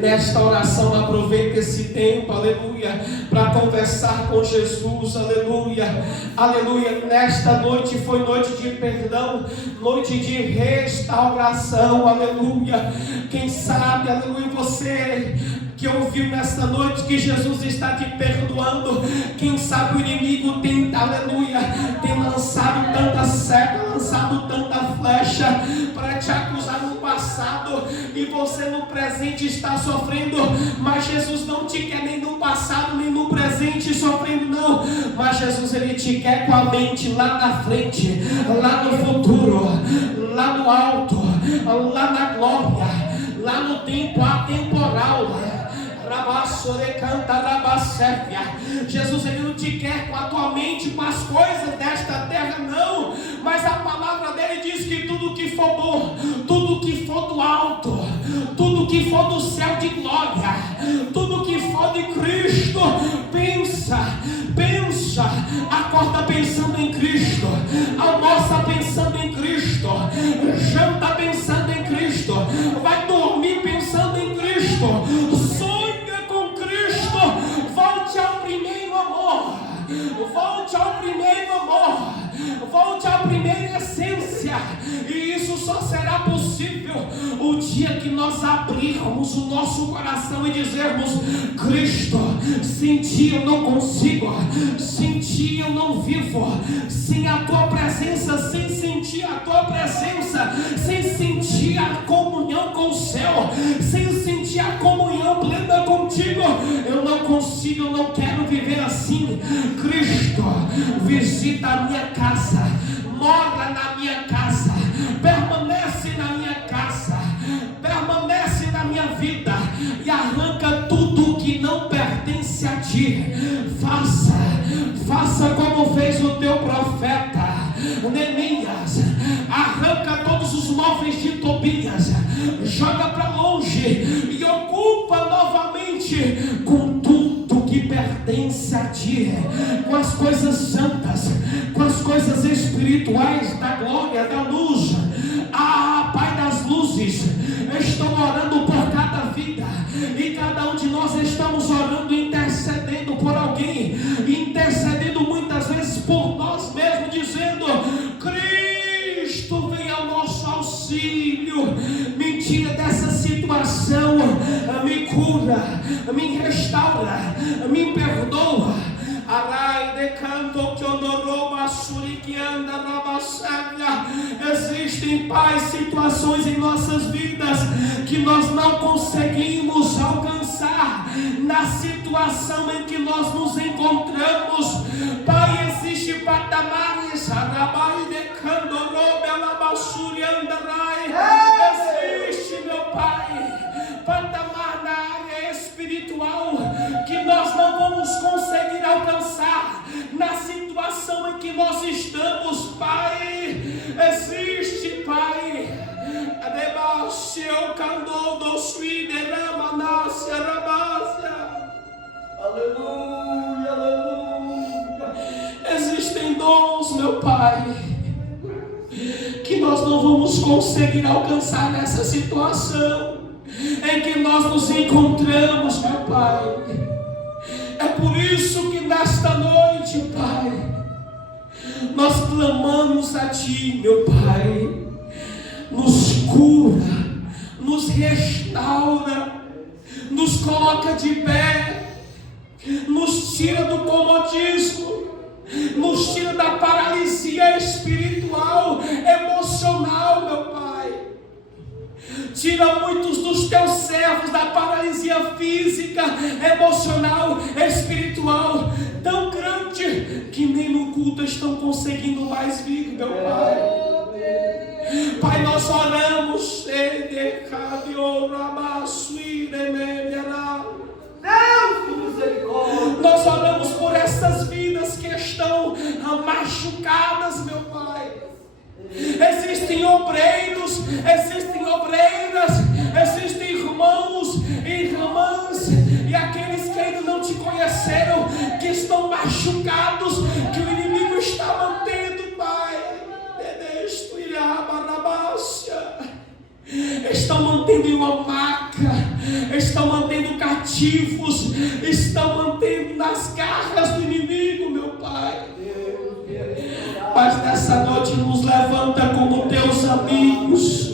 Nesta oração aproveita esse tempo, aleluia, para conversar com Jesus, aleluia, aleluia. Nesta noite foi noite de perdão, noite de restauração, aleluia. Quem sabe, aleluia, você que ouviu nesta noite que Jesus está te perdoando. Quem sabe o inimigo tem, aleluia, tem lançado tanta seta, lançado tanta flecha para te acusar no passado, e você no presente está sofrendo. Mas Jesus não te quer nem no passado nem no presente sofrendo, não. Mas Jesus ele te quer com a mente lá na frente, lá no futuro, lá no alto, lá na glória, lá no tempo atemporal. Jesus, Ele não te quer com a tua mente, com as coisas desta terra, não. Mas a palavra dele diz que tudo que for bom, tudo que for do alto, tudo que for do céu de glória, tudo que for de Cristo, pensa, acorda pensando em Cristo, almoça pensando em Cristo, janta pensando em Cristo, vai dormir pensando em Cristo, sonha com Cristo, volte ao primeiro amor, volte ao primeiro amor, volte à primeira essência, e isso só será possível o dia que nós abrirmos o nosso coração e dizermos: Cristo, sem ti eu não consigo, sem ti eu não vivo, sem a tua presença, sem sentir a tua presença, sem sentir a comunhão com o céu, sem sentir a comunhão plena contigo, eu não consigo, eu não quero viver assim. Cristo, visita a minha casa, mora na minha casa, permanece na minha casa, permanece na minha vida e arranca tudo que não pertence a ti. Faça como fez o teu profeta Neemias, arranca todos os móveis de Tobias, joga para longe e ocupa novamente com tudo que pertence a ti, com as coisas santas, com as coisas espirituais da glória, da luz. Pai das luzes, estou orando por cada vida, e cada um de nós estamos orando, intercedendo por alguém, intercedendo muitas vezes por nós mesmos, dizendo: Cristo, vem ao nosso auxílio, me tira dessa situação, me cura, me restaura, me perdoa. Existem, Pai, situações em nossas vidas que nós não conseguimos alcançar na situação em que nós nos encontramos. Pai, existe patamares, existe, meu Pai, patamar na área espiritual que nós não vamos conseguir alcançar na situação em que nós estamos, Pai. Existe, Pai. Aleluia, aleluia. Existem dons, meu Pai, que nós não vamos conseguir alcançar nessa situação em que nós nos encontramos, meu Pai. É por isso que nesta noite, Pai, nós clamamos a Ti, meu Pai. Nos cura, nos restaura, nos coloca de pé, nos tira do comodismo, nos tira da paralisia espiritual, emocional, meu Pai. Tira muitos dos teus servos da paralisia física, emocional, espiritual, tão grande que nem no culto estão conseguindo mais vir, meu Pai. Pai, nós oramos, nós oramos por essas vidas que estão machucadas, meu Pai. Existem obreiros, existem obreiras, existem irmãos e irmãs, e aqueles que ainda não te conheceram, que estão machucados, que o inimigo está mantendo, Pai. Estão mantendo em uma maca, estão mantendo cativos, estão mantendo nas garras do inimigo, meu Pai. Mas nessa noite nos levanta como teus amigos,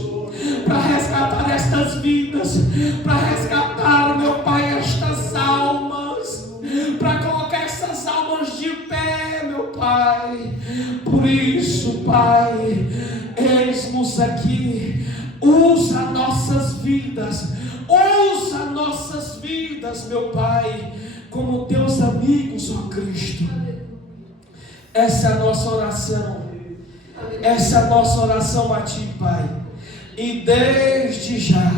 para resgatar estas vidas, para resgatar, meu Pai, estas almas, para colocar essas almas de pé, meu Pai. Por isso, Pai, eis-nos aqui. Usa nossas vidas, meu Pai, como teus amigos, ó Cristo. Essa é a nossa oração, essa é a nossa oração a Ti, Pai. E desde já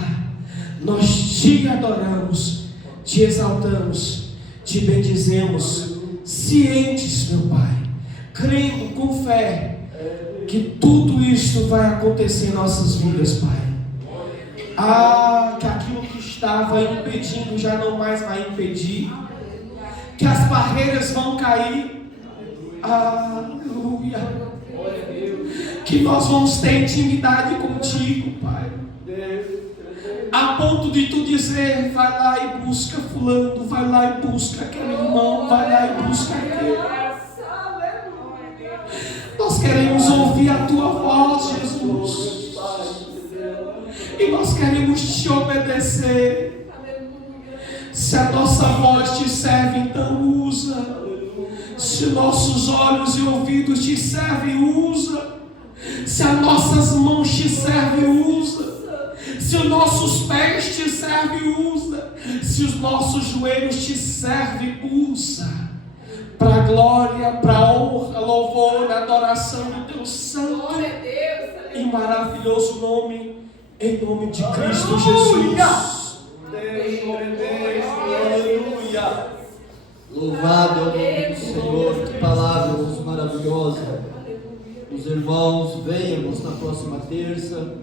nós Te adoramos, te exaltamos, te bendizemos, cientes, meu Pai, crendo com fé que tudo isto vai acontecer em nossas vidas, Pai. Que aquilo que estava impedindo já não mais vai impedir, que as barreiras vão cair, aleluia, que nós vamos ter intimidade contigo, Pai, a ponto de tu dizer: vai lá e busca fulano, vai lá e busca aquele irmão, vai lá e busca aquele. Nós queremos ouvir a tua voz, Jesus, e nós queremos te obedecer. Se a nossa voz te serve, então usa. Se nossos olhos e ouvidos te servem, usa. Se as nossas mãos te servem, usa. Se os nossos pés te servem, usa. Se os nossos joelhos te servem, usa. Para a glória, para a honra, louvor, adoração do teu santo e maravilhoso nome, em nome de Cristo Jesus. Aleluia. Louvado é o nome do Senhor. Que palavra maravilhosa. Os irmãos, venhamos na próxima terça.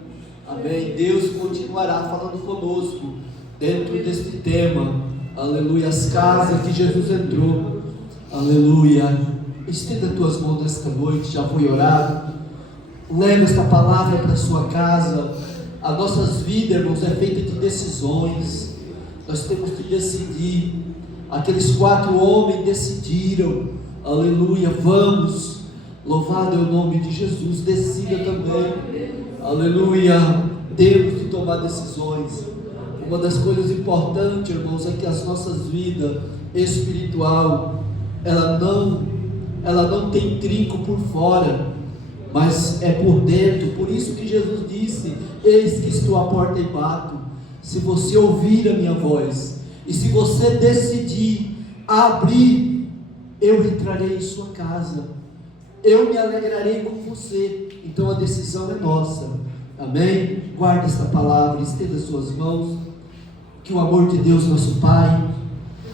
Amém. Deus continuará falando conosco dentro deste tema. Aleluia. As casas que Jesus entrou. Aleluia. Estenda as tuas mãos nesta noite. Já foi orado. Leve esta palavra para a sua casa. As nossas vidas, irmãos, é feita de decisões. Nós temos que decidir. Aqueles 4 homens decidiram. Aleluia. Vamos. Louvado é o nome de Jesus. Decida também. Aleluia. Temos de tomar decisões. Uma das coisas importantes, irmãos, é que as nossas vidas espiritual, ela não tem trinco por fora, mas é por dentro. Por isso que Jesus disse: eis que estou à porta e bato. Se você ouvir a minha voz, e se você decidir abrir, eu entrarei em sua casa, eu me alegrarei com você. Então a decisão é nossa. Amém? Guarda esta palavra, estenda suas mãos. Que o amor de Deus nosso Pai,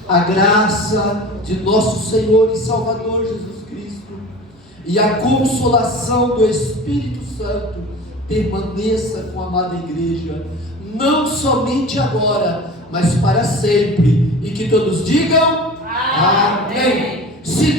a graça de nosso Senhor e Salvador Jesus Cristo e a consolação do Espírito Santo permaneça com a amada igreja, não somente agora, mas para sempre. E que todos digam amém. Se